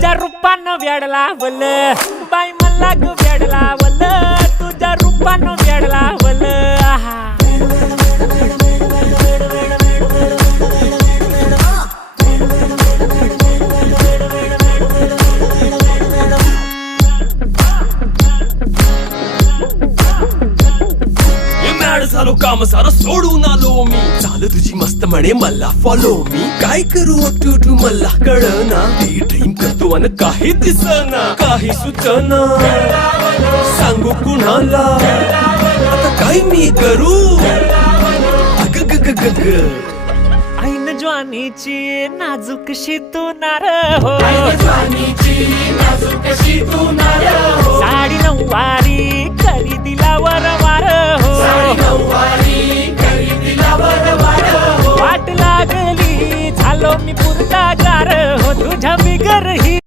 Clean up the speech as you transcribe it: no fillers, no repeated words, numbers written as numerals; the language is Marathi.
तुझ्या रूपानं वेड लावल बाई मला ग वेड लावल तुझ्या रूपानं वेड लावल आहा झालो काम सारं सोडून आलो मी चाल तुझी मस्त म्हणे मला फॉलो मी काय करू टू मला कळना ती ड्रीम करतो अन काही दिसना काही सुचना सांगू कुणाला आता काय मी करू अग ग ग ग ग ऐन ज्वानीची नाजूकशी तू नार हो साडी नऊवारी करी दिला वरवार हो वाट लागली झालो मी पुरता गार हो तुझ्या बिगर ही